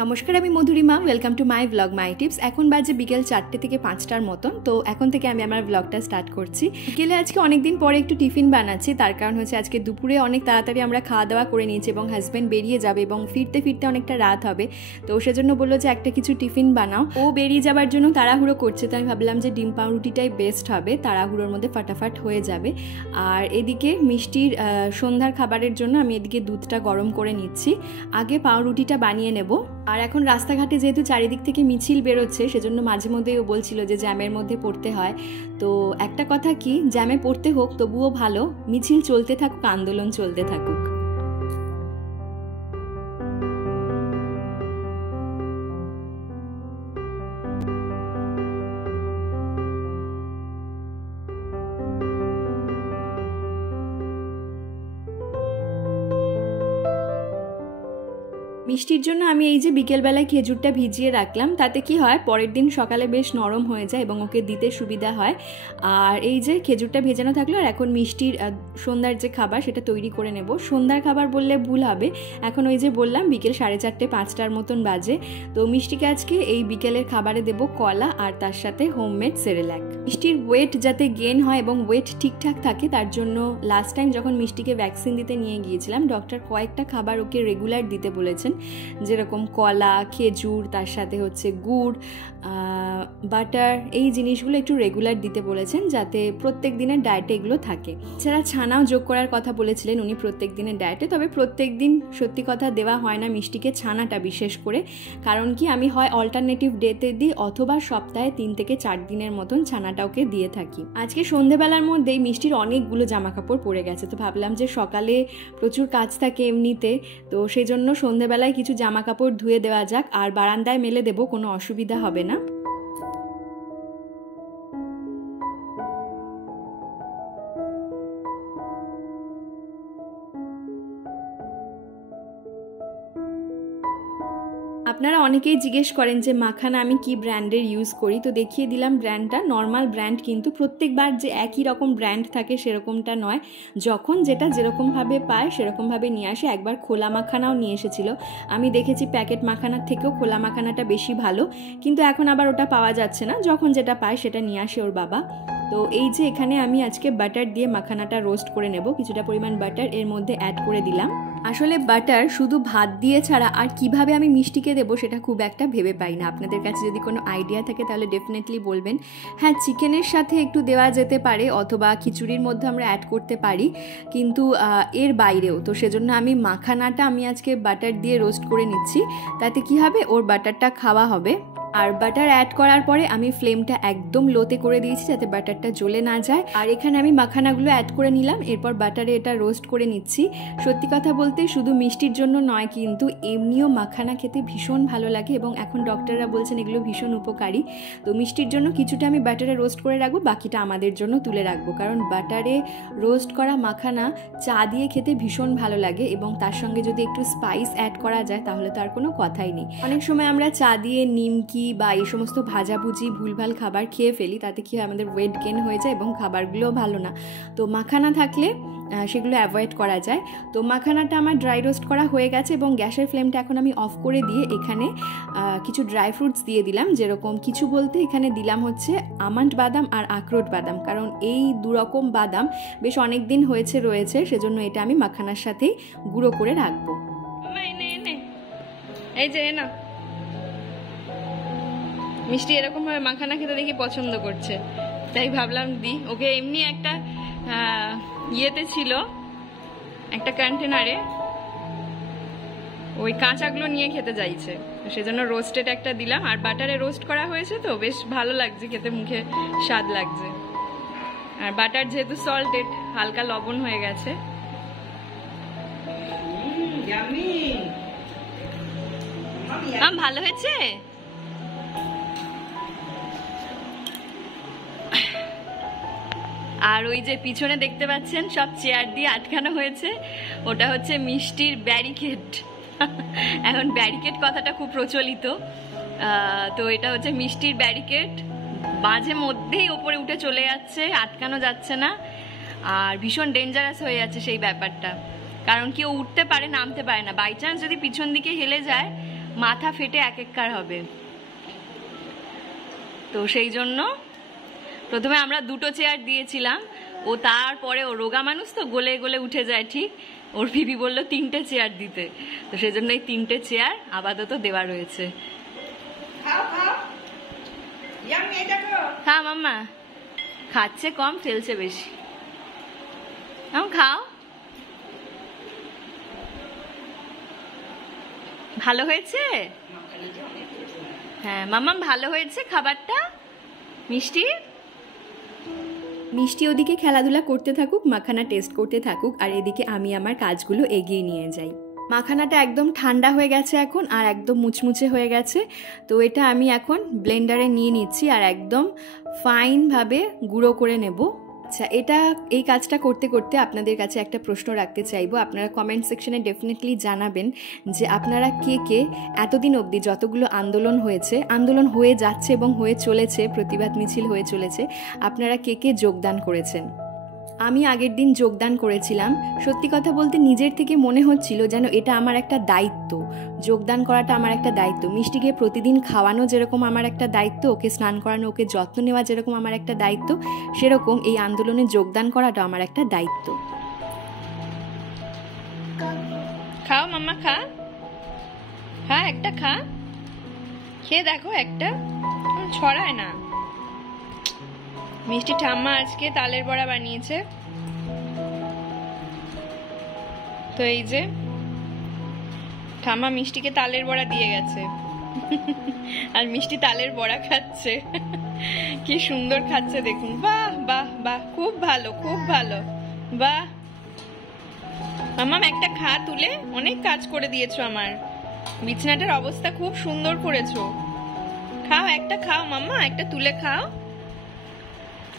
নমস্কার, আমি Madhurima. Welcome to my blog my tips. এখন বাজে বিকেল 4টে থেকে 5টার মতন। তো এখন থেকে আমি আমার ব্লগটা স্টার্ট করছি। বিকেলে আজকে অনেকদিন পরে একটু টিফিন বানাচ্ছি, তার কারণ হচ্ছে আজকে দুপুরে অনেক তাড়াতাড়ি আমরা খাওয়া দাওয়া করে নিয়েছি এবং হাজব্যান্ড বেরিয়ে যাবে এবং ফিরতে ফিরতে অনেকটা রাত হবে। তো সেজন্য বললো যে একটা কিছু টিফিন বানাও। ও বেরিয়ে যাবার জন্য তাড়াহুড়ো করছে, তো আমি ভাবলাম যে ডিম পাউরুটিটাই বেস্ট হবে, তাড়াহুড়োর মধ্যে ফাটাফাট হয়ে যাবে। আর এদিকে মিষ্টির সন্ধ্যার খাবারের জন্য আমি এদিকে দুধটা গরম করে নিচ্ছি। আগে পাউরুটিটা বানিয়ে নেব। আর এখন রাস্তাঘাটে যেহেতু চারিদিক থেকে মিছিল বেরোচ্ছে, সেজন্য মাঝে মধ্যেই ও বলছিল যে জ্যামের মধ্যে পড়তে হয়। তো একটা কথা কি, জ্যামে পড়তে হোক তবুও ভালো, মিছিল চলতে থাকুক, আন্দোলন চলতে থাকুক। মিষ্টির জন্য আমি এই যে বিকেলবেলায় খেজুরটা ভিজিয়ে রাখলাম, তাতে কি হয় পরের দিন সকালে বেশ নরম হয়ে যায় এবং ওকে দিতে সুবিধা হয়। আর এই যে খেজুরটা ভেজানো থাকলো, আর এখন মিষ্টির সন্ধ্যার যে খাবার সেটা তৈরি করে নেব। সন্ধ্যার খাবার বললে ভুল হবে, এখন ওই যে বললাম বিকেল 4:30 5টার মতন বাজে। তো মিষ্টিকে আজকে এই বিকেলের খাবারে দেব কলা আর তার সাথে হোমমেড সেরেল্যাক। মিষ্টির ওয়েট যাতে গেইন হয় এবং ওয়েট ঠিকঠাক থাকে, তার জন্য লাস্ট টাইম যখন মিষ্টিকে ভ্যাকসিন দিতে নিয়ে গিয়েছিলাম, ডক্টর কয়েকটা খাবার ওকে রেগুলার দিতে বলেছেন, যেরকম কলা, খেজুর, তার সাথে হচ্ছে গুড়, বাটার, এই জিনিসগুলো একটু রেগুলার দিতে বলেছেন যাতে প্রত্যেক দিনের ডায়েটে এগুলো থাকে। এছাড়া ছানাও যোগ করার কথা বলেছিলেন উনি প্রত্যেক দিনের ডায়েটে। তবে প্রত্যেক দিন সত্যি কথা দেওয়া হয় না মিষ্টিকে ছানাটা, বিশেষ করে কারণ কি আমি হয় অল্টারনেটিভ ডেতে দিই অথবা সপ্তাহে 3 থেকে 4 দিনের মতন ছানাটা ওকে দিয়ে থাকি। আজকে সন্ধেবেলার মধ্যেই মিষ্টির অনেকগুলো জামা কাপড় পরে গেছে, তো ভাবলাম যে সকালে প্রচুর কাজ থাকে এমনিতে, তো সেই জন্য সন্ধেবেলায় কিছু জামা কাপড় ধুয়ে দেওয়া যাক, আর বারান্দায় মেলে দেবো, কোনো অসুবিধা হবে না। আপনারা অনেকেই জিজ্ঞেস করেন যে মাখানা আমি কি ব্র্যান্ডের ইউজ করি, তো দেখিয়ে দিলাম ব্র্যান্ডটা। নর্মাল ব্র্যান্ড, কিন্তু প্রত্যেকবার যে একই রকম ব্র্যান্ড থাকে সেরকমটা নয়, যখন যেটা যেরকমভাবে পায় সেরকমভাবে নিয়ে আসে। একবার খোলা মাখানাও নিয়ে এসেছিল, আমি দেখেছি প্যাকেট মাখানার থেকেও খোলা মাখানাটা বেশি ভালো, কিন্তু এখন আবার ওটা পাওয়া যাচ্ছে না, যখন যেটা পায় সেটা নিয়ে আসে ওর বাবা। তো এই যে এখানে আমি আজকে বাটার দিয়ে মাখানাটা রোস্ট করে নেব, কিছুটা পরিমাণ বাটার এর মধ্যে অ্যাড করে দিলাম। আসলে বাটার শুধু ভাত দিয়ে ছাড়া আর কিভাবে আমি মিষ্টিকে দেবো সেটা খুব একটা ভেবে পাই না। আপনাদের কাছে যদি কোনো আইডিয়া থাকে তাহলে ডেফিনেটলি বলবেন। হ্যাঁ, চিকেনের সাথে একটু দেওয়া যেতে পারে অথবা খিচুড়ির মধ্যে আমরা অ্যাড করতে পারি, কিন্তু এর বাইরেও। তো সেজন্য আমি মাখানাটা আমি আজকে বাটার দিয়ে রোস্ট করে নিচ্ছি, তাতে কি হবে ওর বাটারটা খাওয়া হবে। আর বাটার অ্যাড করার পরে আমি ফ্লেমটা একদম লোতে করে দিয়েছি যাতে বাটারটা জ্বলে না যায়। আর এখানে আমি মাখানাগুলো অ্যাড করে নিলাম, এরপর বাটারে এটা রোস্ট করে নিচ্ছি। সত্যি কথা বলতে শুধু মিষ্টির জন্য নয়, কিন্তু এমনিও মাখানা খেতে ভীষণ ভালো লাগে এবং এখন ডক্টররা বলছেন এগুলো ভীষণ উপকারী। তো মিষ্টির জন্য কিছুটা আমি বাটারে রোস্ট করে রাখবো, বাকিটা আমাদের জন্য তুলে রাখবো, কারণ বাটারে রোস্ট করা মাখানা চা দিয়ে খেতে ভীষণ ভালো লাগে এবং তার সঙ্গে যদি একটু স্পাইস অ্যাড করা যায় তাহলে তো আর কোনো কথাই নেই। অনেক সময় আমরা চা দিয়ে নিমকি বা এই সমস্ত ভাজাভুজি ভুলভাল খাবার খেয়ে ফেলি, তাতে কি হয় আমাদের ওয়েট গেইন হয়ে যায় এবং খাবারগুলোও ভালো না। তো মাখানা থাকলে সেগুলো অ্যাভয়েড করা যায়। তো মাখানাটা আমার ড্রাই রোস্ট করা হয়ে গেছে এবং গ্যাসের ফ্লেমটা এখন আমি অফ করে দিয়ে এখানে কিছু ড্রাই ফ্রুটস দিয়ে দিলাম। যেরকম কিছু বলতে এখানে দিলাম হচ্ছে আমন্ড বাদাম আর আখরোট বাদাম, কারণ এই দুরকম বাদাম বেশ অনেক দিন রয়েছে, সেজন্য এটা আমি মাখানার সাথেই গুঁড়ো করে রাখবো। এই যে না, মিষ্টি এরকম ভাবে মাখানা খেতে দেখি পছন্দ করছে, তাই ভাবলাম দি ওকে। এমনি একটা ইয়েতে ছিল, একটা কন্টেনারে, ওই কাঁচাগুলো নিয়ে খেতে চাইছে, সেজন্য রোস্টেড একটা দিলাম। আর বাটারে রোস্ট করা হয়েছে তো বেশ ভালো লাগছে খেতে, মুখে স্বাদ লাগছে। আর বাটার যেহেতু সল্টেড, হালকা লবণ হয়ে গেছে। ভালো হয়েছে। আর ওই যে পিছনে দেখতে পাচ্ছেন সব চেয়ার দিয়ে আটকানো হয়েছে, ওটা হচ্ছে মিষ্টির ব্যারিকেড। এখন ব্যারিকেড কথাটা খুব প্রচলিত, তো এটা হচ্ছে মিষ্টির ব্যারিকেড। মাঝে মধ্যেই ওপরে উঠে চলে যাচ্ছে, আটকানো যাচ্ছে না, আর ভীষণ ডেঞ্জারাস হয়ে যাচ্ছে সেই ব্যাপারটা। কারণ কেউ উঠতে পারে, নামতে পারে না। বাই চান্স যদি পিছন দিকে হেলে যায় মাথা ফেটে এক এককার হবে। তো সেই জন্য প্রথমে আমরা 2টো চেয়ার দিয়েছিলাম, ও তারপরে ও রোগা মানুষ তো গলে গলে উঠে যায়, ঠিক ওর বিবি বললো 3টে চেয়ার দিতে, তো সেই জন্য এই 3টে চেয়ার আপাতত দেওয়া রয়েছে। খা মাম্মা, খাচ্ছে কম ফেলছে বেশি, খাও। ভালো হয়েছে? হ্যাঁ মাম্মা ভালো হয়েছে খাবারটা, মিষ্টি। মিষ্টি ওদিকে খেলাধুলা করতে থাকুক, মাখানা টেস্ট করতে থাকুক, আর এদিকে আমি আমার কাজগুলো এগিয়ে নিয়ে যাই। মাখানাটা একদম ঠান্ডা হয়ে গেছে এখন, আর একদম মুচমুচে হয়ে গেছে। তো এটা আমি এখন ব্লেন্ডারে নিয়ে নিচ্ছি আর একদম ফাইনভাবে গুঁড়ো করে নেব। আচ্ছা, এই কাজটা করতে করতে আপনাদের কাছে একটা প্রশ্ন রাখতে চাইবো। আপনারা কমেন্ট সেকশনে ডেফিনেটলি জানাবেন যে আপনারা কে কে এতদিন অবধি যতগুলো আন্দোলন হয়েছে, আন্দোলন হয়ে যাচ্ছে এবং হয়ে চলেছে, প্রতিবাদ মিছিল হয়ে চলেছে, আপনারা কে কে যোগদান করেছেন। আমি আগের দিন যোগদান করেছিলাম। সত্যি কথা বলতে নিজের থেকে মনে হচ্ছিল যেন এটা আমার একটা দায়িত্ব, যোগদান করাটা আমার একটা দায়িত্ব। মিষ্টিকে প্রতিদিন খাওয়ানো যেরকম আমার একটা দায়িত্ব, ওকে স্নান করানো, ওকে যত্ন নেওয়া যেরকম আমার একটা দায়িত্ব, সেরকম এই আন্দোলনে যোগদান করাটা আমার একটা দায়িত্ব। খাও মাম্মা, খা, হ্যাঁ একটা খা, খেয়ে দেখো, একটা ছড়ায় না। মিষ্টি ঠাম্মা আজকে তালের বড়া বানিয়েছে, তো এই যে ঠাম্মা মিষ্টিকে তালের বড়া দিয়ে গেছে আর মিষ্টি তালের বড়া খাচ্ছে কি সুন্দর খাচ্ছে দেখুন, বাহ বাহ বাহ, খুব ভালো খুব ভালো, বাহ। মাম্মা একটা খা তুলে, অনেক কাজ করে দিয়েছো, আমার বিছানাটার অবস্থা খুব সুন্দর করেছো। খাও একটা, খাও মাম্মা একটা তুলে খাও,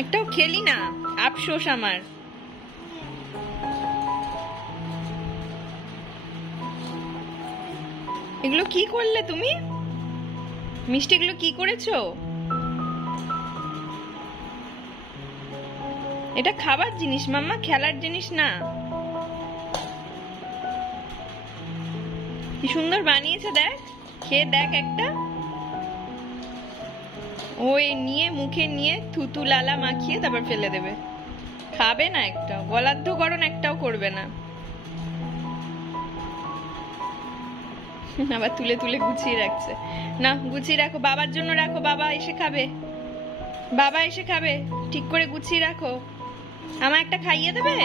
একটাও খেলি না, আফসোস আমার। এগুলো কি করলে তুমি মিষ্টি, এগুলো কি করেছো? এটা খাবার জিনিস মাম্মা, খেলার জিনিস না। কি সুন্দর বানিয়েছে দেখ, খেয়ে দেখ একটা। ওই নিয়ে মুখে নিয়ে থুতু লালা মাখিয়ে তারপর ফেলে দেবে, খাবে না একটাও, গলার্ধকরণ একটাও করবে না। আবার তুলে তুলে গুছিয়ে রাখছে, না গুছিয়ে রাখো, বাবার জন্য রাখো, বাবা এসে খাবে, বাবা এসে খাবে, ঠিক করে গুছিয়ে রাখো। আমার একটা খাইয়ে দেবে,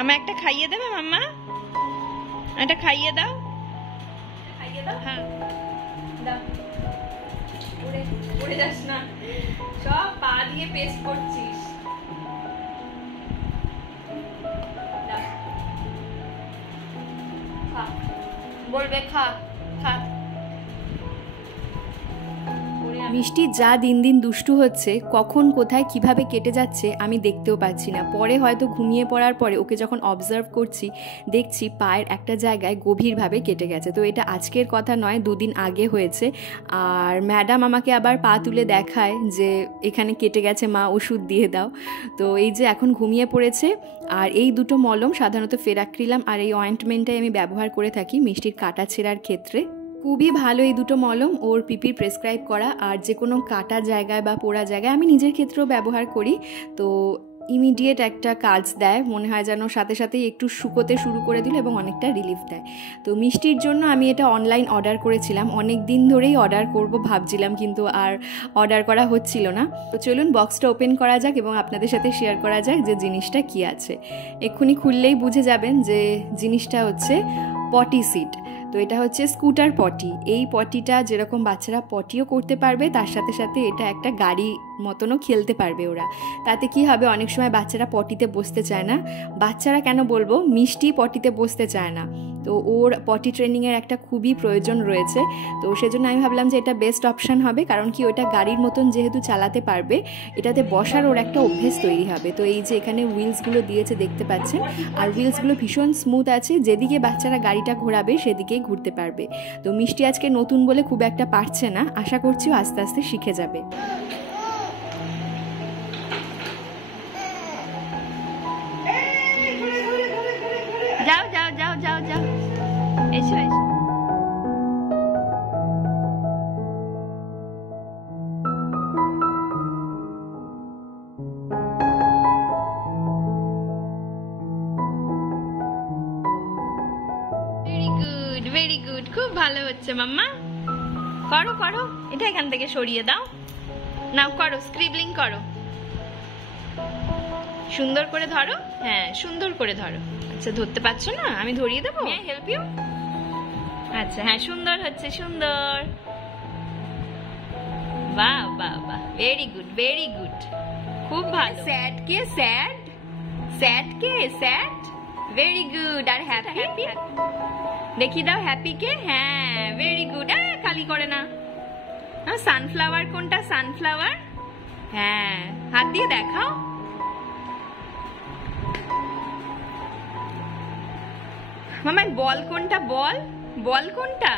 আমার একটা খাইয়ে দেবে মাম্মা, একটা খাইয়ে দাও, খাইয়ে দাও, হ্যাঁ দাও। পড়ে যাস না, সব পা দিয়ে পেস্ট করছিস। বলবে খা খা। মিষ্টি যা দিন দিন দুষ্টু হচ্ছে, কখন কোথায় কিভাবে কেটে যাচ্ছে আমি দেখতেও পাচ্ছি না। পরে হয়তো ঘুমিয়ে পড়ার পরে ওকে যখন অবজার্ভ করছি, দেখছি পায়ের একটা জায়গায় গভীরভাবে কেটে গেছে। তো এটা আজকের কথা নয়, 2 দিন আগে হয়েছে। আর ম্যাডাম আমাকে আবার পা তুলে দেখায় যে এখানে কেটে গেছে মা, ওষুধ দিয়ে দাও। তো এই যে এখন ঘুমিয়ে পড়েছে। আর এই দুটো মলম সাধারণত ফেরাক্রিলাম আর এই অয়েন্টমেন্টটাই আমি ব্যবহার করে থাকি মিষ্টির কাটা ছেঁড়ার ক্ষেত্রে। খুবই ভালো এই দুটো মলম, ওর পিপির প্রেসক্রাইব করা। আর যে কোনো কাটা জায়গায় বা পোড়া জায়গায় আমি নিজের ক্ষেত্রেও ব্যবহার করি। তো ইমিডিয়েট একটা কাজ দেয়, মনে হয় যেন সাথে সাথেই একটু শুকোতে শুরু করে দিল এবং অনেকটা রিলিফ দেয়। তো মিষ্টির জন্য আমি এটা অনলাইন অর্ডার করেছিলাম, অনেক দিন ধরেই অর্ডার করব ভাবছিলাম, কিন্তু আর অর্ডার করা হচ্ছিল না। তো চলুন বক্সটা ওপেন করা যাক এবং আপনাদের সাথে শেয়ার করা যাক যে জিনিসটা কি আছে। এক্ষুনি খুললেই বুঝে যাবেন যে জিনিসটা হচ্ছে পটি সিট। তো এটা হচ্ছে স্কুটার পটি। এই পটিটা যেরকম বাচ্চারা পটিও করতে পারবে, তার সাথে সাথে এটা একটা গাড়ি মতনও খেলতে পারবে ওরা। তাতে কি হবে, অনেক সময় বাচ্চারা পটিতে বসতে চায় না, বাচ্চারা কেন বলবো, মিষ্টি পটিতে বসতে চায় না। তো ওর পটি ট্রেনিংয়ের একটা খুবই প্রয়োজন রয়েছে। তো সেজন্য আমি ভাবলাম যে এটা বেস্ট অপশান হবে, কারণ কি ওটা গাড়ির মতন যেহেতু চালাতে পারবে, এটাতে বসার ওর একটা অভ্যেস তৈরি হবে। তো এই যে এখানে হুইলসগুলো দিয়েছে দেখতে পাচ্ছেন, আর হুইলসগুলো ভীষণ স্মুথ আছে, যেদিকে বাচ্চারা গাড়িটা ঘোরাবে সেদিকেই ঘুরতে পারবে। তো মিষ্টি আজকে নতুন বলে খুব একটা পারছে না, আশা করছি আস্তে আস্তে শিখে যাবে। যাও যাও যাও যাও যাও, এসো এসো। ভালো হচ্ছে মাম্মা, করো করো, এটা এখান থেকে সরিয়ে দাও, নাও করো, স্ক্রিবলিং করো, সুন্দর করে ধরো, হ্যাঁ সুন্দর করে ধরো। আচ্ছা ধরতে পারছো না, আমি ধরিয়ে দেবো, হেল্প ইউ। আচ্ছা হ্যাঁ সুন্দর হচ্ছে, সুন্দর, বাহ বাহ বাহ, ভেরি গুড ভেরি গুড, খুব ভালো। স্যাড কে স্যাড, স্যাড কে স্যাড, ভেরি গুড। আর হ্যাপি হ্যাপি দেখিয়ে দাও, হ্যাপি কে, হ্যাঁ ভেরি গুড। খালি করে না। সানফ্লাওয়ার কোনটা, সানফ্লাওয়ার, হ্যাঁ হাত দিয়ে দেখাও। মামা বল কোনটা, বল, বল কোনটা,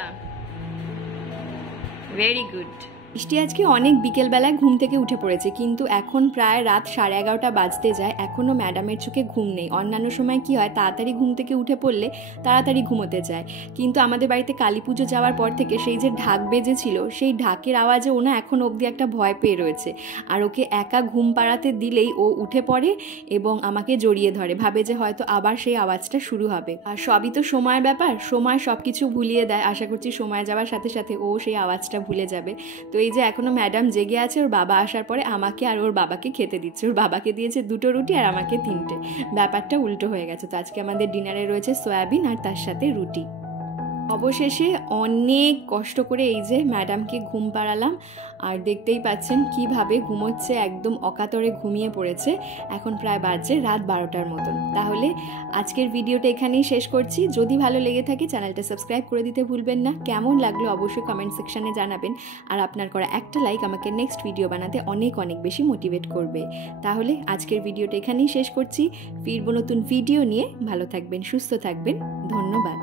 ভেরি গুড। বৃষ্টি আজকে অনেক বিকেলবেলায় ঘুম থেকে উঠে পড়েছে, কিন্তু এখন প্রায় রাত 11:30 বাজতে যায়, এখনও ম্যাডামের চোখে ঘুম নেই। অন্যান্য সময় কি হয়, তাড়াতাড়ি ঘুম থেকে উঠে পড়লে তাড়াতাড়ি ঘুমোতে যায়, কিন্তু আমাদের বাড়িতে কালী পুজো যাওয়ার পর থেকে সেই যে ঢাক বেজেছিল, সেই ঢাকের আওয়াজে ও না এখন অবধি একটা ভয় পেয়ে রয়েছে। আর ওকে একা ঘুম পাড়াতে দিলেই ও উঠে পড়ে এবং আমাকে জড়িয়ে ধরে, ভাবে যে হয়তো আবার সেই আওয়াজটা শুরু হবে। আর সবই তো সময়ের ব্যাপার, সময় সব কিছু ভুলিয়ে দেয়। আশা করছি সময় যাওয়ার সাথে সাথে ও সেই আওয়াজটা ভুলে যাবে। তো এই যে এখনো ম্যাডাম জেগে আছে, ওর বাবা আসার পরে আমাকে আর ওর বাবাকে খেতে দিচ্ছে। ওর বাবাকে দিয়েছে 2টো রুটি আর আমাকে 3টে, ব্যাপারটা উল্টো হয়ে গেছে। তো আজকে আমাদের ডিনারে রয়েছে সয়াবিন আর তার সাথে রুটি। অবশেষে অনেক কষ্ট করে এই যে ম্যাডামকে ঘুম পাড়ালাম, আর দেখতেই পাচ্ছেন কিভাবে ঘুমোচ্ছে, একদম অকাতরে ঘুমিয়ে পড়েছে। এখন প্রায় বাজছে রাত 12টার মতন। তাহলে আজকের ভিডিওটা এখানেই শেষ করছি। যদি ভালো লেগে থাকে চ্যানেলটা সাবস্ক্রাইব করে দিতে ভুলবেন না। কেমন লাগলো অবশ্যই কমেন্ট সেকশানে জানাবেন, আর আপনার করা একটা লাইক আমাকে নেক্সট ভিডিও বানাতে অনেক অনেক বেশি মোটিভেট করবে। তাহলে আজকের ভিডিওটা এখানেই শেষ করছি, ফিরবো নতুন ভিডিও নিয়ে। ভালো থাকবেন, সুস্থ থাকবেন, ধন্যবাদ।